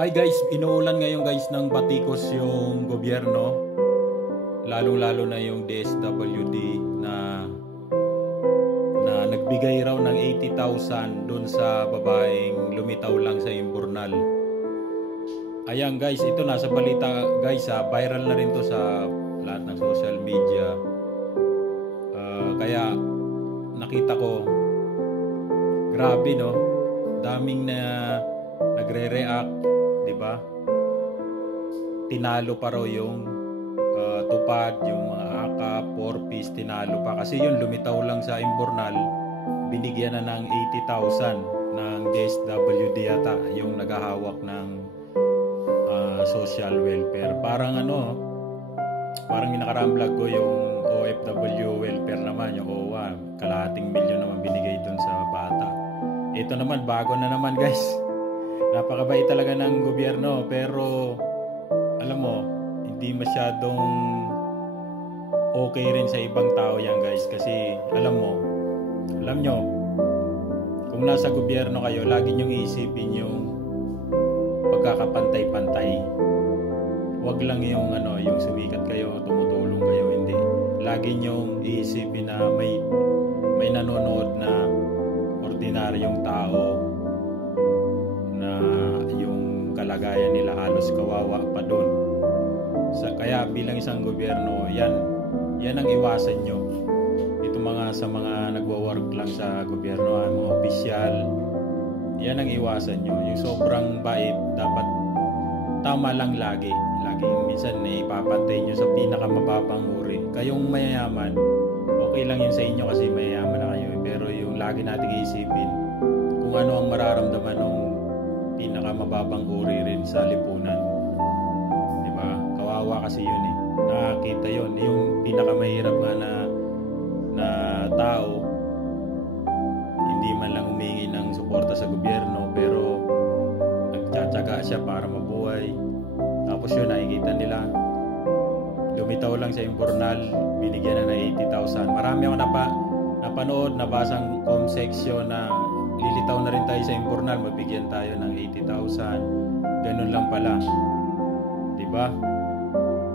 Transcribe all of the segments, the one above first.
Hi guys, inuulan ngayon guys ng batikos yung gobyerno, lalong-lalo na yung DSWD na nagbigay raw ng 80,000 dun sa babaeng lumitaw lang sa imburnal. Ayan guys, ito nasa balita guys, viral na rin to sa lahat ng social media. Kaya nakita ko, grabe no, daming na nagre-react. Diba? Tinalo pa raw yung tupad, yung mga AKAP, 4-piece, tinalo pa. Kasi yun, lumitaw lang sa imburnal, binigyan na ng 80,000 ng DSWD yata, yung naghahawak ng social welfare. Parang parang yung nakaraang vlog ko, yung OFW welfare naman, yung OWA, kalahating milyon naman binigay dun sa bata. Ito naman, bago na naman guys. Napakabait talaga ng gobyerno, pero alam mo, hindi masyadong okay rin sa ibang tao yan guys, kasi alam nyo, kung nasa gobyerno kayo, lagi nyong iisipin yung pagkakapantay-pantay. Wag lang yung yung sumikat kayo, tumutulong kayo, hindi. Lagi nyong iisipin na may nanonood na ordinaryong tao na yung kalagayan nila halos kawawa pa doon. Kaya bilang isang gobyerno, yan ang iwasan nyo. Ito sa mga nagwo-work lang sa gobyerno, mga opisyal, yan ang iwasan nyo. Yung sobrang bait, dapat tama lang lagi. Laging minsan ipapantay nyo sa pinakamababang uri. Kayong mayayaman, okay lang yun sa inyo kasi mayayaman na kayo. Pero yung lagi nating iisipin, kung ano ang mararamdaman ng pinakamababang uri rin sa lipunan. Diba? Kawawa kasi yun eh. Nakakita yun. Yung pinakamahirap nga na tao, hindi man lang humingi ng suporta sa gobyerno, pero nagtsatsaga siya para mabuhay. Tapos yun, nakikita nila, lumitaw lang sa imburnal, binigyan na ng 80,000. Marami ako napanood, nabasang comment section na lilitaw na rin tayo sa imburnal, mabigyan tayo ng 80,000. Ganun lang pala. Diba?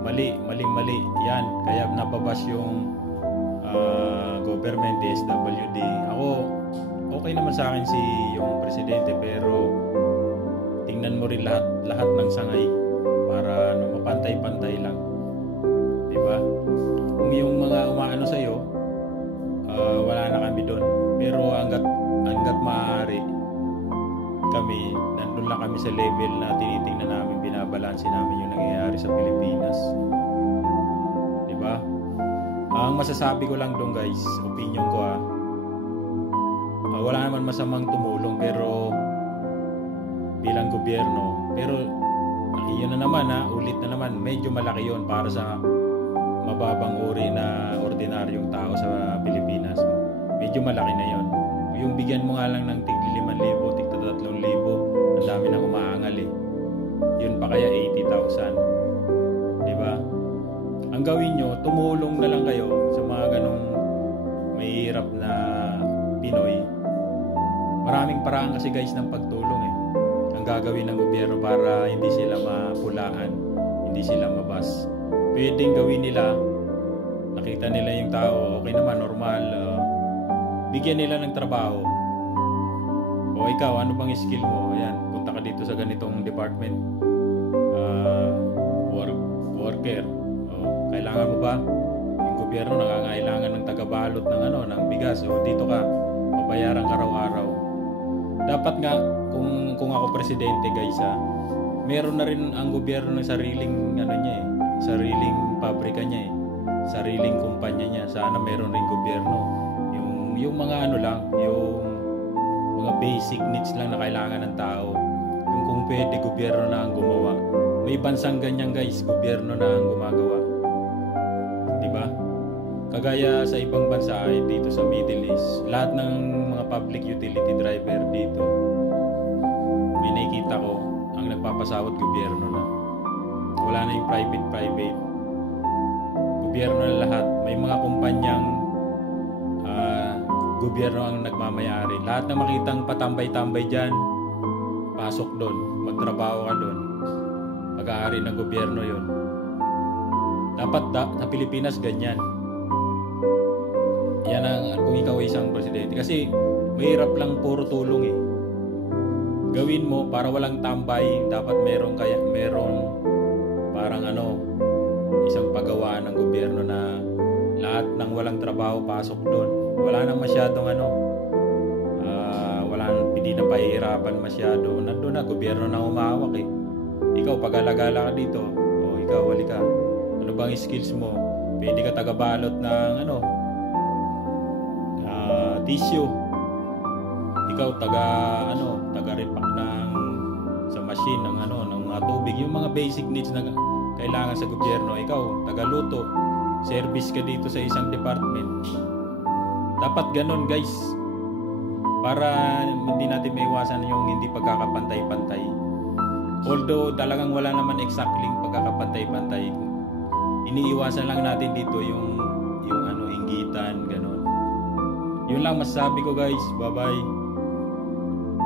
Mali. Yan. Kaya nababas yung government, DSWD. Ako, okay naman sa akin yung presidente, pero tingnan mo rin lahat ng sangay para mapantay-pantay lang. Diba? Kung yung mga umaano sa'yo, wala na kami doon. Pero hanggat maaari kami, nandun lang kami sa level na tinitingnan namin, binabalansin namin yung nangyayari sa Pilipinas. Diba? Ang masasabi ko lang doon guys, opinion ko wala naman masamang tumulong, pero bilang gobyerno, pero yun na naman ulit na naman, medyo malaki yun para sa mababang uri na ordinaryong tao sa Pilipinas. Medyo malaki na yun. Yung bigyan mo nga lang ng tigli 5,000, tigta 3,000, ang dami nang umaangal eh. Yun pa kaya 80,000. Diba? Ang gawin nyo, tumulong na lang kayo sa mga ganong mahirap na Pinoy. Maraming paraan kasi guys ng pagtulong eh. Ang gagawin ng gobyerno para hindi sila mapulaan, hindi sila mabas. Pwedeng gawin nila, nakita nila yung tao, okay naman, normal, bigyan nila ng trabaho. O ikaw, ano bang skill mo? Ayan, punta ka dito sa ganitong department. Worker. O, kailangan mo ba? Yung gobyerno nangangailangan ng tagabalot ng bigas. O dito ka, babayaran araw-araw. Dapat nga, kung ako presidente guys meron na rin ang gobyerno ng sariling sariling pabrika niya sariling kumpanya niya. Sana meron rin gobyerno yung mga yung mga basic needs lang na kailangan ng tao. Yung kung pwede, gobyerno na ang gumawa. May bansang ganyan guys, gobyerno na ang gumagawa. Diba? Kagaya sa ibang bansa dito sa Middle East, lahat ng mga public utility driver dito, may nakikita ko, ang nagpapasahod gobyerno na. Wala na yung private. Gobyerno na lahat. May mga kumpanyang gobyerno ang nagmamayari. Lahat na makitang patambay-tambay dyan, pasok doon, magtrabaho ka doon, pag-aari ng gobyerno yon. Dapat sa Pilipinas ganyan. Yan ang kung ikaw ay isang presidente. Kasi mahirap lang puro tulong eh. Gawin mo para walang tambay, dapat meron parang isang paggawa ng gobyerno na lahat ng walang trabaho pasok doon. Wala nang masyadong hindi na pahihirapan masyado. Nandun na, gobyerno na humawak eh. Ikaw, pag-alagala ka dito, o ikaw, wali ka. Ano bang skills mo? Pwede ka tagabalot ng tissue. Ikaw, taga-repack sa machine ng mga tubig. Yung mga basic needs na kailangan sa gobyerno. Ikaw, taga-luto. Service ka dito sa isang department. Dapat ganun, guys. Para hindi natin maiwasan yung hindi pagkakapantay-pantay. Although talagang wala naman exactly pagkakapantay-pantay. Iniiwasan lang natin dito yung inggitan, ganun. Yun lang masasabi ko, guys. Bye-bye.